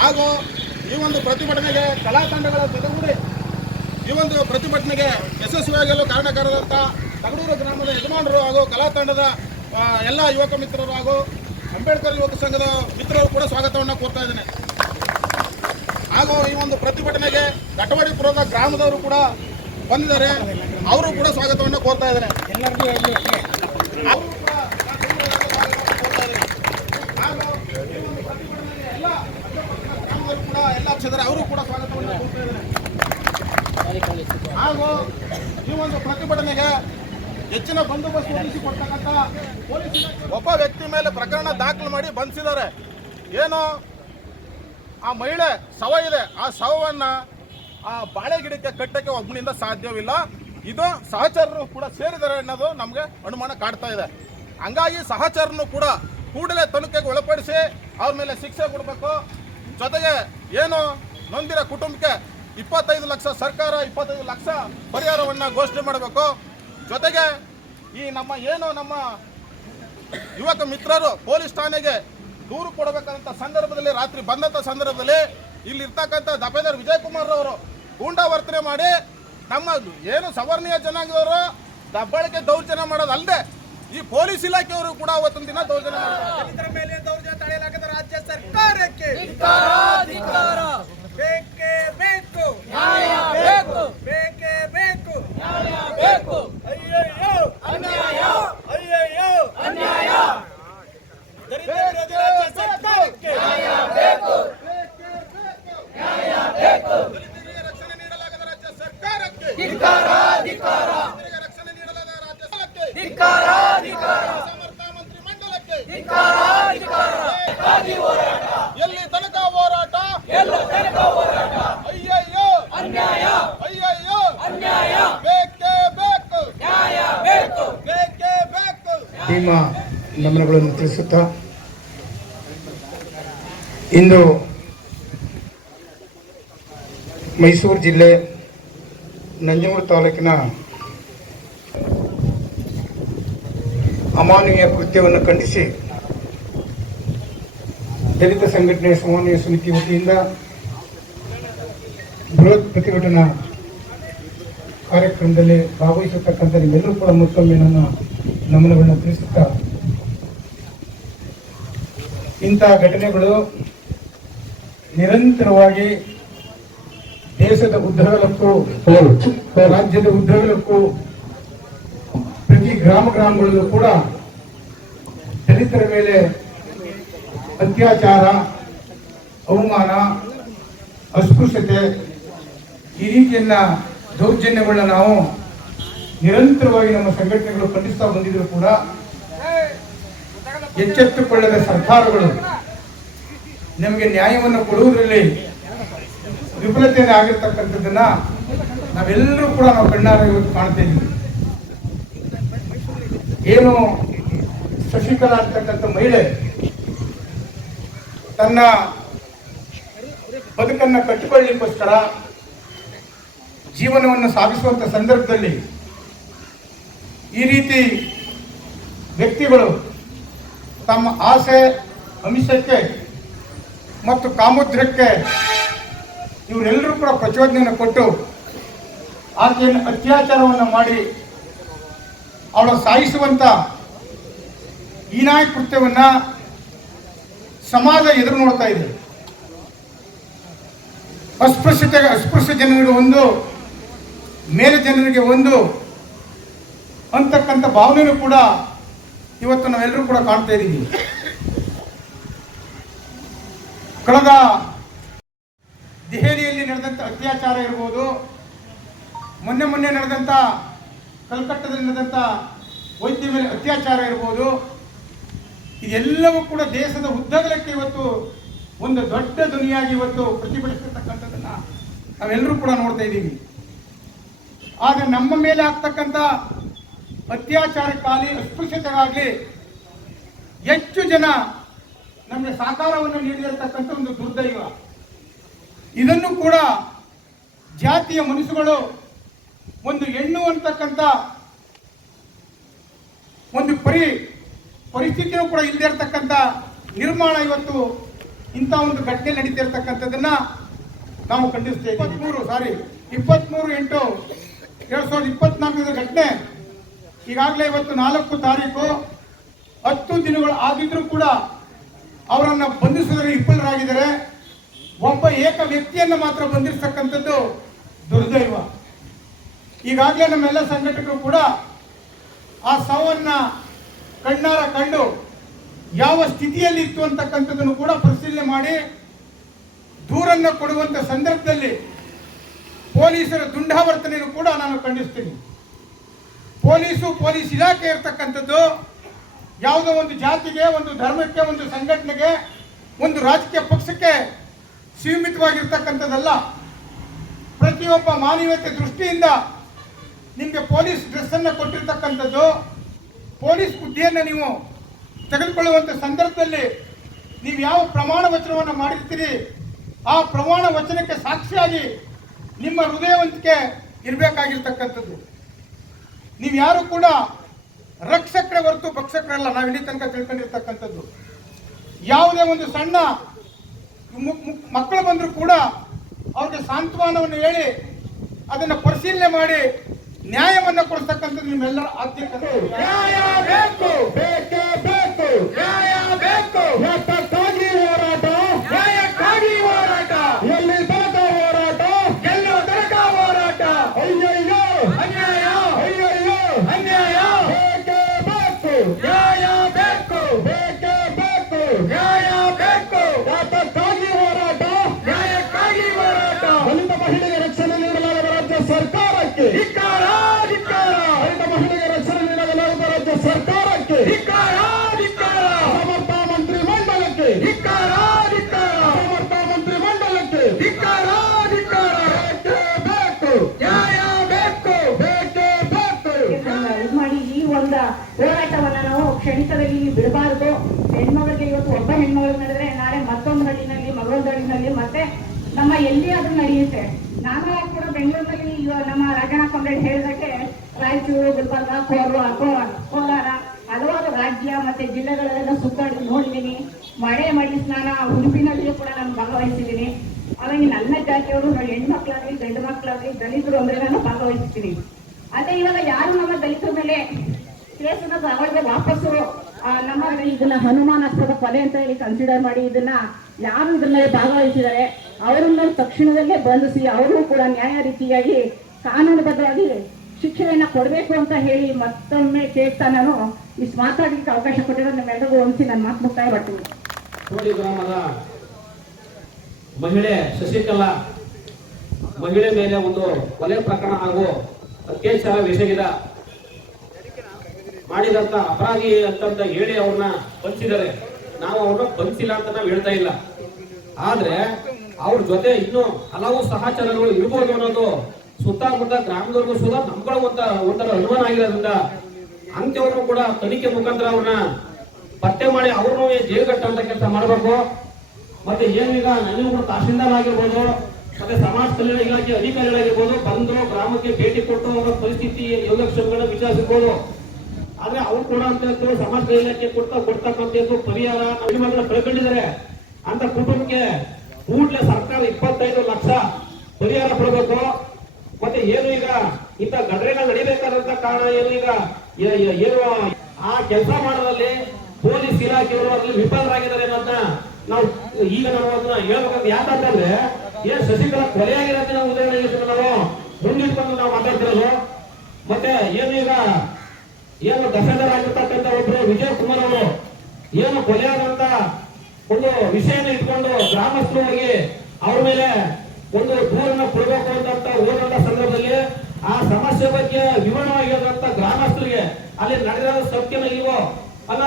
ಹಾಗೂ ಈ ಒಂದು ಪ್ರತಿಭಟನೆಗೆ ಕಲಾ ತಂಡಗಳ ಜೊತೆಗೂಡಿ ಈ ಒಂದು ಪ್ರತಿಭಟನೆಗೆ ಯಶಸ್ವಿಯಾಗಲು ಕಾರಣಕಾರರಂತ ತಗಡೂರು ಗ್ರಾಮದ ಯಜಮಾನರು ಹಾಗೂ ಕಲಾ ತಂಡದ ಎಲ್ಲ ಯುವಕ ಮಿತ್ರರು ಹಾಗೂ ಅಂಬೇಡ್ಕರ್ ಯುವಕ ಸಂಘದ ಮಿತ್ರರು ಕೂಡ ಸ್ವಾಗತವನ್ನು ಕೋರ್ತಾ ಇದ್ದೇನೆ. ಹಾಗೂ ಈ ಒಂದು ಪ್ರತಿಭಟನೆಗೆ ಕಟವಾಡಿಪುರದ ಗ್ರಾಮದವರು ಕೂಡ ಬಂದಿದ್ದಾರೆ. ಅವರು ಕೂಡ ಸ್ವಾಗತವನ್ನು ಕೋರ್ತಾ ಇದ್ದೇನೆ. ಅವರು ಕೂಡ ಕೋರ್ತಾ ಇದ್ದೇನೆ. ಹಾಗೂ ಈ ಒಂದು ಪ್ರತಿಭಟನೆಗೆ ಎಲ್ಲ ಗ್ರಾಮದವರು ಕೂಡ ಎಲ್ಲ ಪಕ್ಷದವರು ಅವರು ಕೂಡ ಸ್ವಾಗತವನ್ನು ಕೋರ್ತಾ ಇದ್ದಾರೆ ಹಾಗೂ ಈ ಒಂದು ಪ್ರತಿಭಟನೆಗೆ ಹೆಚ್ಚಿನ ಬಂದೋಬಸ್ತ್ ಒದಗಿಸಿಕೊಡ್ತಕ್ಕಂಥ ಪೊಲೀಸ್ ಒಬ್ಬ ವ್ಯಕ್ತಿ ಮೇಲೆ ಪ್ರಕರಣ ದಾಖಲು ಮಾಡಿ ಬಂಧಿಸಿದ್ದಾರೆ. ಏನು ಆ ಮಹಿಳೆ ಶವ ಇದೆ. ಆ ಶವವನ್ನು ಆ ಬಾಳೆ ಗಿಡಕ್ಕೆ ಕಟ್ಟಕ್ಕೆ ಒಬ್ಬನಿಂದ ಸಾಧ್ಯವಿಲ್ಲ. ಇದು ಸಹಚರರು ಕೂಡ ಸೇರಿದ್ದಾರೆ ಅನ್ನೋದು ನಮಗೆ ಅನುಮಾನ ಕಾಡ್ತಾ ಇದೆ. ಹಂಗಾಗಿ ಸಹಚರನು ಕೂಡ ಕೂಡಲೇ ತನಿಖೆಗೆ ಒಳಪಡಿಸಿ ಅವ್ರ ಮೇಲೆ ಶಿಕ್ಷೆ ಕೊಡಬೇಕು. ಜೊತೆಗೆ ಏನು ನೊಂದಿರೋ ಕುಟುಂಬಕ್ಕೆ ಇಪ್ಪತ್ತೈದು ಲಕ್ಷ ಸರ್ಕಾರ ಇಪ್ಪತ್ತೈದು ಲಕ್ಷ ಪರಿಹಾರವನ್ನು ಘೋಷಣೆ ಮಾಡಬೇಕು. ಜೊತೆಗೆ ಈ ನಮ್ಮ ಏನು ನಮ್ಮ ಯುವಕ ಮಿತ್ರರು ಪೊಲೀಸ್ ಠಾಣೆಗೆ ದೂರು ಕೊಡಬೇಕಂತ ಸಂದರ್ಭದಲ್ಲಿ ರಾತ್ರಿ ಬಂದಂಥ ಸಂದರ್ಭದಲ್ಲಿ ಇಲ್ಲಿ ದಪೇಂದ್ರ ದಪೇದರ್ ವಿಜಯ್ ಕುಮಾರ್ ಅವರು ಗೂಂಡಾ ವರ್ತನೆ ಮಾಡಿ ನಮ್ಮ ಏನು ಸವರ್ಣೀಯ ಜನಾಂಗದವರು ದಬ್ಬಳಿಕೆ ದೌರ್ಜನ್ಯ ಮಾಡೋದಲ್ಲದೆ ಈ ಪೊಲೀಸ್ ಇಲಾಖೆಯವರು ಕೂಡ ಅವತ್ತೊಂದು ದಿನ ದೌರ್ಜನ್ಯ ಮಾಡ್ತಾರೆ. ದಲಿತರ ಮೇಲೆ ದೌರ್ಜನ್ಯ ತಡೆಯಲಾಗದ ರಾಜ್ಯ ಸರ್ಕಾರಕ್ಕೆ. ಬೇಕೇ ಬೇಕು ಬೇಕು. ಬೇಕೇ ಬೇಕು ಬೇಕು ಅಯ್ಯಯ್ಯೋ. ಅನ್ಯಾಯ. ಅಯ್ಯಯ್ಯೋ. ಅನ್ಯಾಯ. ದಲಿತ ವಿರೋಧಿ ರಾಜ್ಯ ಸರ್ಕಾರಕ್ಕೆ. ಬೇಕು ದಲಿತರಿಗೆ ರಕ್ಷಣೆ ನೀಡಲಾಗದ ರಾಜ್ಯ ಸರ್ಕಾರಕ್ಕೆ. ಧಿಕ್ಕಾರ ಧಿಕ್ಕಾರ. ದಲಿತರಿಗೆ ರಕ್ಷಣೆ ನೀಡಲಾಗದ ರಾಜ್ಯ ಸರ್ಕಾರಕ್ಕೆ ಧಿಕ್ಕಾರ ಧಿಕ್ಕಾರ. ಸಮರ್ಥ ಮಂತ್ರಿ ಮಂಡಲಕ್ಕೆ. ಧಿಕ್ಕಾರ ಧಿಕ್ಕಾರ. ಹೋರಾಟ ಎಲ್ಲಿ ತನಕ ಹೋರಾಟ? ಎಲ್ಲ ತನಕ ಹೋರಾಟ ಅಯ್ಯಯ್ಯೋ ಅನ್ಯಾಯ ಅಯ್ಯಯ್ಯೋ ಅನ್ಯಾಯ ಬೇಕೇ ಬೇಕು ನ್ಯಾಯ ಬೇಕು ಬೇಕೇ ಬೇಕು ನಿಮ್ಮ ನಮನಗಳನ್ನು ತಿಳಿಸುತ್ತಾ ಇಂದು ಮೈಸೂರು ಜಿಲ್ಲೆ ನಂಜನಗೂಡು ತಾಲೂಕಿನ ಅಮಾನವೀಯ ಕೃತ್ಯವನ್ನು ಖಂಡಿಸಿ ದಲಿತ ಸಂಘಟನೆ ಸಮನ್ವಯ ಸಮಿತಿ ವತಿಯಿಂದ ಬೃಹತ್ ಪ್ರತಿಭಟನಾ ಕಾರ್ಯಕ್ರಮದಲ್ಲಿ ಭಾಗವಹಿಸತಕ್ಕಂಥ ನಿಮ್ಮೆಲ್ಲರೂ ಕೂಡ ಮತ್ತೊಮ್ಮೆ ನನ್ನ ನಮನಗಳನ್ನು ತಿಳಿಸುತ್ತಾ ಇಂತಹ ಘಟನೆಗಳು ನಿರಂತರವಾಗಿ ದೇಶದ ಉದ್ದಗಲಕ್ಕೂ ರಾಜ್ಯದ ಉದ್ದಗಲಕ್ಕೂ ಪ್ರತಿ ಗ್ರಾಮ ಗ್ರಾಮಗಳಲ್ಲೂ ಕೂಡ ದಲಿತರ ಮೇಲೆ ಅತ್ಯಾಚಾರ, ಅವಮಾನ, ಅಸ್ಪೃಶ್ಯತೆ ಈ ರೀತಿಯನ್ನ ದೌರ್ಜನ್ಯಗಳನ್ನ ನಾವು ನಿರಂತರವಾಗಿ ನಮ್ಮ ಸಂಘಟನೆಗಳು ಖಂಡಿಸ್ತಾ ಬಂದಿದ್ರು ಕೂಡ ಎಚ್ಚೆತ್ತುಕೊಳ್ಳದ ಸರ್ಕಾರಗಳು ನಮಗೆ ನ್ಯಾಯವನ್ನು ಕೊಡುವುದರಲ್ಲಿ ವಿಫಲತೆಯನ್ನು ಆಗಿರ್ತಕ್ಕಂಥದ್ದನ್ನ ನಾವೆಲ್ಲರೂ ಕೂಡ ನಾವು ಕಣ್ಣಾರ ಇವತ್ತು ಕಾಣ್ತಾ ಇದ್ದೀವಿ. ಏನು ಶಶಿಕಲಾ ಅಂತಕ್ಕಂಥ ಮಹಿಳೆ ತನ್ನ ಬದುಕನ್ನು ಕಟ್ಟಿಕೊಳ್ಳಿಕ್ಕೋಸ್ಕರ ಜೀವನವನ್ನು ಸಾಗಿಸುವಂತ ಸಂದರ್ಭದಲ್ಲಿ ಈ ರೀತಿ ವ್ಯಕ್ತಿಗಳು ತಮ್ಮ ಆಸೆ ಅಮಿಷಕ್ಕೆ ಮತ್ತು ಕಾಮುದ್ರಕ್ಕೆ ಇವರೆಲ್ಲರೂ ಕೂಡ ಪ್ರಚೋದನೆಯನ್ನು ಕೊಟ್ಟು ಆಕೆಯನ್ನು ಅತ್ಯಾಚಾರವನ್ನು ಮಾಡಿ ಅವಳ ಸಾಯಿಸುವಂಥ ಹೀನಾಯ ಕೃತ್ಯವನ್ನು ಸಮಾಜ ಎದುರು ನೋಡ್ತಾ ಇದೆ. ಅಸ್ಪೃಶ್ಯತೆ, ಅಸ್ಪೃಶ್ಯ ಜನರಿಗೆ ಒಂದು ಮೇಲೆ ಜನರಿಗೆ ಒಂದು ಅಂತಕ್ಕಂಥ ಭಾವನೆಯೂ ಕೂಡ ಇವತ್ತು ನಾವೆಲ್ಲರೂ ಕೂಡ ಕಾಣ್ತಾ ಇದ್ದೀವಿ. ಕಳೆದ ದೆಹಲಿಯಲ್ಲಿ ನಡೆದಂಥ ಅತ್ಯಾಚಾರ ಇರ್ಬೋದು, ಮೊನ್ನೆ ಮೊನ್ನೆ ನಡೆದಂಥ ಕಲ್ಕಟ್ಟದಲ್ಲಿ ನಡೆದಂಥ ವೈದ್ಯ ಮೇಲೆ ಅತ್ಯಾಚಾರ ಇರ್ಬೋದು, ಇದೆಲ್ಲವೂ ಕೂಡ ದೇಶದ ಉದ್ದಗಲಕ್ಕೆ ಇವತ್ತು ಒಂದು ದೊಡ್ಡ ಧ್ವನಿಯಾಗಿ ಇವತ್ತು ಪ್ರತಿಭಟಿಸಿರ್ತಕ್ಕಂಥದ್ದನ್ನ ನಾವೆಲ್ಲರೂ ಕೂಡ ನೋಡ್ತಾ ಇದ್ದೀವಿ. ಆದರೆ ನಮ್ಮ ಮೇಲೆ ಆಗ್ತಕ್ಕಂಥ ಅತ್ಯಾಚಾರಕ್ಕಾಗಲಿ ಅಸ್ಪೃಶ್ಯತೆಗಾಗಲಿ ಹೆಚ್ಚು ಜನ ನಮಗೆ ಸಹಕಾರವನ್ನು ನೀಡಿರತಕ್ಕಂಥ ಒಂದು ದುರ್ದೈವ. ಇದನ್ನು ಕೂಡ ಜಾತಿಯ ಮನಸ್ಸುಗಳು ಒಂದು ಹೆಣ್ಣು ಅಂತಕ್ಕಂಥ ಒಂದು ಪರಿ ಪರಿಸ್ಥಿತಿಯೂ ಕೂಡ ಇಲ್ಲದೆ ಇರತಕ್ಕಂಥ ನಿರ್ಮಾಣ ಇವತ್ತು ಇಂಥ ಒಂದು ಘಟನೆ ನಡೀತಿರ್ತಕ್ಕಂಥದ್ದನ್ನ ನಾವು ಖಂಡಿಸ್ತೇವೆ ಇಪ್ಪತ್ಮೂರು ಸಾರಿ ಇಪ್ಪತ್ಮೂರು ಎಂಟು, ಎರಡು ಸಾವಿರದ ಇಪ್ಪತ್ನಾಲ್ಕರ ಘಟನೆ ಈಗಾಗಲೇ ಇವತ್ತು ನಾಲ್ಕು ತಾರೀಕು, ಹತ್ತು ದಿನಗಳು ಆಗಿದ್ರೂ ಕೂಡ ಅವರನ್ನು ಬಂಧಿಸಿದರೆ ವಿಫಲರಾಗಿದ್ದಾರೆ. ಒಬ್ಬ ಏಕ ವ್ಯಕ್ತಿಯನ್ನು ಮಾತ್ರ ಬಂಧಿಸ್ತಕ್ಕಂಥದ್ದು ದುರ್ದೈವ. ಈಗಾಗಲೇ ನಮ್ಮೆಲ್ಲ ಸಂಘಟಕರು ಕೂಡ ಆ ಸಾವನ್ನ ಕಣ್ಣಾರ ಕಂಡು ಯಾವ ಸ್ಥಿತಿಯಲ್ಲಿ ಇತ್ತು ಅಂತಕ್ಕಂಥದ್ದನ್ನು ಕೂಡ ಪರಿಶೀಲನೆ ಮಾಡಿ ದೂರನ್ನು ಕೊಡುವಂತ ಸಂದರ್ಭದಲ್ಲಿ ಪೊಲೀಸರ ದುಂಡಾವರ್ತನೆಯನ್ನು ಕೂಡ ನಾನು ಖಂಡಿಸ್ತೀನಿ. ಪೊಲೀಸು, ಪೊಲೀಸ್ ಇಲಾಖೆ ಇರ್ತಕ್ಕಂಥದ್ದು ಯಾವುದೋ ಒಂದು ಜಾತಿಗೆ, ಒಂದು ಧರ್ಮಕ್ಕೆ, ಒಂದು ಸಂಘಟನೆಗೆ, ಒಂದು ರಾಜಕೀಯ ಪಕ್ಷಕ್ಕೆ ಸೀಮಿತವಾಗಿರ್ತಕ್ಕಂಥದ್ದಲ್ಲ. ಪ್ರತಿಯೊಬ್ಬ ಮಾನವೀಯತೆ ದೃಷ್ಟಿಯಿಂದ ನಿಮಗೆ ಪೊಲೀಸ್ ಡ್ರೆಸ್ಸನ್ನು ಕೊಟ್ಟಿರ್ತಕ್ಕಂಥದ್ದು, ಪೊಲೀಸ್ ಹುದ್ದೆಯನ್ನು ನೀವು ತೆಗೆದುಕೊಳ್ಳುವಂಥ ಸಂದರ್ಭದಲ್ಲಿ ನೀವು ಯಾವ ಪ್ರಮಾಣ ವಚನವನ್ನು ಮಾಡಿರ್ತೀರಿ, ಆ ಪ್ರಮಾಣ ವಚನಕ್ಕೆ ಸಾಕ್ಷಿಯಾಗಿ ನಿಮ್ಮ ಹೃದಯವಂತಿಕೆ ಇರಬೇಕಾಗಿರ್ತಕ್ಕಂಥದ್ದು. ನೀವು ಯಾರು ಕೂಡ ರಕ್ಷಕರೇ ಹೊರತು ಭಕ್ಷಕರಲ್ಲ ನಾವು ಇಲ್ಲಿ ತನಕ ತಿಳ್ಕೊಂಡಿರ್ತಕ್ಕಂಥದ್ದು. ಯಾವುದೇ ಒಂದು ಸಣ್ಣ ಮಕ್ಕಳು ಬಂದರೂ ಕೂಡ ಅವ್ರಿಗೆ ಸಾಂತ್ವನವನ್ನು ಹೇಳಿ, ಅದನ್ನು ಪರಿಶೀಲನೆ ಮಾಡಿ ನ್ಯಾಯವನ್ನು ಕೊಡಿಸ್ತಕ್ಕಂಥದ್ದು ನಿಮ್ಮೆಲ್ಲರ ಆದ್ಯತೆ. ಹೆಣ್ಮಗಳಿಗೆ ಇವತ್ತು ಒಬ್ಬ ಹೆಣ್ಮಗಳು ನಡೆದ್ರೆ ನಾಳೆ ಮತ್ತೊಂದು ಹಳ್ಳಿನಲ್ಲಿ ಮಗಳೊಂದು ಹಳ್ಳಿನಲ್ಲಿ ಮತ್ತೆ ನಮ್ಮ ಎಲ್ಲಿ ಅದು ನಡೆಯುತ್ತೆ. ನಾನು ಕೂಡ ಬೆಂಗಳೂರಿನಲ್ಲಿ ನಮ್ಮ ರಾಜಣ್ಣ ಕಾಮ್ರೇಡ್ ಹೇಳಿದಕ್ಕೆ ರಾಯಚೂರು, ಗುಲ್ಬರ್ಗ ಕೋರು ಕೋ- ಕೋಲಾರ, ಹಲವಾರು ರಾಜ್ಯ ಮತ್ತೆ ಜಿಲ್ಲೆಗಳೆಲ್ಲ ಸುತ್ತಾಡಿ ನೋಡಿದ್ದೀನಿ. ಮಳೆ ಮಡಿ ಸ್ನಾನ, ಉಡುಪಿನಲ್ಲಿಯೂ ಕೂಡ ನಾನು ಭಾಗವಹಿಸಿದ್ದೀನಿ. ಹಾಗಾಗಿ ನನ್ನ ಜಾತಿಯವರು ಹೆಣ್ಮಕ್ಳಾಗ್ಲಿ, ಗಂಡು ಮಕ್ಕಳಾಗ್ಲಿ ದಲಿತರು ಅಂದ್ರೆ ನಾನು ಭಾಗವಹಿಸ್ತೀನಿ. ಅದೇ ಇವಾಗ ಯಾರು ನಮ್ಮ ದಲಿತರ ಮೇಲೆ ಕೇಸನ್ನ ತಗೊಳ್ದೆ ವಾಪಸ್ಸು ನಮ್ಮ ಇದನ್ನ ಹನುಮಾನಾಸ್ಪದ ಕೊಲೆ ಅಂತ ಹೇಳಿ ಕನ್ಸಿಡರ್ ಮಾಡಿ ಇದನ್ನ ಯಾರು ಇದನ್ನ ಭಾಗವಹಿಸಿದ್ದಾರೆ, ಅವರನ್ನ ತಕ್ಷಣದಲ್ಲೇ ಬಂಧಿಸಿ ಅವರು ಕೂಡ ನ್ಯಾಯ ರೀತಿಯಾಗಿ ಕಾನೂನುಬದ್ಧವಾಗಿ ಶಿಕ್ಷೆಯನ್ನ ಕೊಡಬೇಕು ಅಂತ ಹೇಳಿ ಮತ್ತೊಮ್ಮೆ ಕೇಳ್ತಾ ನಾನು ಇಷ್ಟು ಮಾತಾಡಲಿಕ್ಕೆ ಅವಕಾಶ ಕೊಟ್ಟಿರೋ ನಿಮ್ಮೆಲ್ಲರಿಗೂ ಒಂದ್ಸಿ ನನ್ನ ಮಾತು ಮುಕ್ತಾಯ ಮಾಡ್ತೀನಿ. ಕೋಡಿ ಗ್ರಾಮದ ಮಹಿಳೆ ಶಶಿಕಲಾ, ಮಹಿಳೆ ಮೇಲೆ ಒಂದು ಕೊಲೆ ಪ್ರಕರಣ ಹಾಗೂ ಅತ್ಯಾಚಾರ ಎಸಗಿದ ಮಾಡಿದಂತ ಅಪರಾಧಿ ಅಂತಂತ ಹೇಳಿ ಅವ್ರನ್ನ ಬಂಧಿಸಿದ್ದಾರೆ. ನಾವು ಅವ್ರನ್ನ ಬಂಧಿಸಿಲ್ಲ ಅಂತ ನಾವು ಹೇಳ್ತಾ ಇಲ್ಲ. ಆದ್ರೆ ಅವ್ರ ಜೊತೆ ಇನ್ನೂ ಹಲವು ಸಹಚರಗಳು ಇರ್ಬೋದು ಅನ್ನೋದು ಸುತ್ತಮುತ್ತ ಗ್ರಾಮದವ್ರಿಗೂ ಸುಧಾ ಒಂದ ಒಂಥರ ಅನುಮಾನ ಆಗಿರೋದ್ರಿಂದ ಅಂತವ್ರನ್ನು ಕೂಡ ತನಿಖೆ ಮುಖಾಂತರ ಅವ್ರನ್ನ ಪತ್ತೆ ಮಾಡಿ ಅವ್ರನ್ನೂ ಜೈಲು ಕಟ್ಟುವಂತ ಕೆಲಸ ಮಾಡಬೇಕು. ಮತ್ತೆ ಏನೀಗ ನನಗೂ ಕೂಡ ತಹಶೀಲ್ದಾರ್ ಆಗಿರ್ಬೋದು, ಮತ್ತೆ ಸಮಾಜ ಕಲ್ಯಾಣ ಇಲಾಖೆ ಅಧಿಕಾರಿಗಳಾಗಿರ್ಬೋದು, ಬಂದು ಗ್ರಾಮಕ್ಕೆ ಭೇಟಿ ಕೊಟ್ಟು ಅವರ ಪರಿಸ್ಥಿತಿ, ಯೋಗಕ್ಷೇಮಗಳನ್ನ ವಿಚಾರಿಸಬಹುದು ಆದ್ರೆ ಅವ್ರು ಕೂಡ ಅಂತ ಸಮಾಜ ಇಲಾಖೆ ಕೊಡ್ತಾ ಕೊಡ್ತಕ್ಕಂಥದ್ದು ಪರಿಹಾರ ಕಳ್ಕೊಂಡಿದ್ದಾರೆ ಅಂತ ಕುಟುಂಬಕ್ಕೆ ಕೂಡಲೇ ಸರ್ಕಾರ ಇಪ್ಪತ್ತೈದು ಲಕ್ಷ ಪರಿಹಾರ ಕೊಡಬೇಕು. ಮತ್ತೆ ಏನು ಈಗ ಇಂಥ ಘಟನೆಗಳು ನಡಿಬೇಕಾದಂತ ಕಾರಣ ಏನು ಈಗ ಏನು ಆ ಕೆಲಸ ಮಾಡೋದ್ರಲ್ಲಿ ಪೊಲೀಸ್ ಇಲಾಖೆಯವರು ಅಲ್ಲಿ ವಿಫಲರಾಗಿದ್ದಾರೆ ಅನ್ನೋದನ್ನ ನಾವು ಈಗ ನಾವು ಅದನ್ನ ಹೇಳ್ಬೇಕಂತ ಯಾಕಂತಂದ್ರೆ ಏನ್ ಶಶಿಕಲಾ ಕೊಲೆ ಆಗಿರೋದನ್ನ ಉದಾಹರಣೆ ನಾವು ಮುಂದಿಟ್ಕೊಂಡು ನಾವು ಮಾತಾಡ್ತಿರೋದು. ಮತ್ತೆ ಏನು ಈಗ ಏನು ಡಿಫೆಂಡರ್ ಆಗಿರ್ತಕ್ಕಂಥ ಒಬ್ರು ವಿಜಯ್ ಕುಮಾರ್ ಅವರು ಏನು ಕೊಲೆ ಆದಂತ ಒಂದು ವಿಷಯನ ಇಟ್ಕೊಂಡು ಗ್ರಾಮಸ್ಥರು ಹೋಗಿ ಅವ್ರ ಮೇಲೆ ಒಂದು ದೂರನ್ನ ಕೊಡಬೇಕು ಅಂತ ಹೋದಂತ ಸಂದರ್ಭದಲ್ಲಿ ಆ ಸಮಸ್ಯೆ ಬಗ್ಗೆ ವಿವರವಾಗಿರೋದಂತ ಗ್ರಾಮಸ್ಥರಿಗೆ ಅಲ್ಲಿ ನಡೆದ ಸತ್ಯನ ಇಲ್ವೋ ಅಲ್ಲ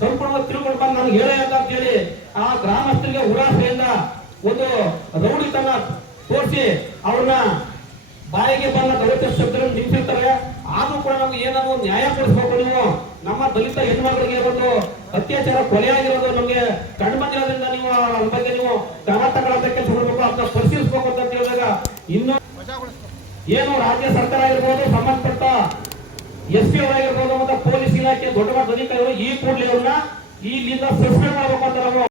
ಸಂಪೂರ್ಣ ತಿಳ್ಕೊಂಡು ಬಂದು ನಾನು ಹೇಳೇ ಅಂತ ಹೇಳಿ ಆ ಗ್ರಾಮಸ್ಥರಿಗೆ ಉಡಾಸೆಯಿಂದ ಒಂದು ರೌಡಿತನ ತೋರಿಸಿ ಅವ್ರನ್ನ ಬಾಯಿಗೆ ಬಂದ ದಲಿತ ಶಬ್ದಗಳನ್ನು ನಿಂತಿರ್ತಾರೆ ಆದ್ರೂ ಕೂಡ ನಮ್ಗೆ ಏನಾದ್ರು ನ್ಯಾಯ ಕೊಡಿಸ್ಬೇಕು ನೀವು. ನಮ್ಮ ದಲಿತ ಹೆಣ್ಮಕ್ಳಿಗೆ ಒಂದು ಅತ್ಯಾಚಾರ ಕೊಲೆಯಾಗಿರೋದು ನಮ್ಗೆ ಕಂಡು ನೀವು ಅದ್ರ ಬಗ್ಗೆ ನೀವು ಕ್ರಮ ತಗೊಳ್ಳೋದ ಕೆಲಸ ಮಾಡಬೇಕು ಪರಿಶೀಲಿಸಬೇಕು ಅಂತ ಹೇಳಿದಾಗ ಇನ್ನು ಏನು ರಾಜ್ಯ ಸರ್ಕಾರ ಆಗಿರ್ಬೋದು, ಸಂಬಂಧಪಟ್ಟ ಎಸ್ ಪಿ ಅವರಾಗಿರ್ಬೋದು, ಮತ್ತೆ ಪೊಲೀಸ್ ಇಲಾಖೆ ದೊಡ್ಡ ಮಟ್ಟದ ಅಧಿಕಾರಿಗಳು ಈ ಕೂಡಲೇ ಅವ್ರನ್ನ ಇಲ್ಲಿಂದ ಸಸ್ಪೆಂಡ್ ಮಾಡಬೇಕು ಅಂತ ನಾವು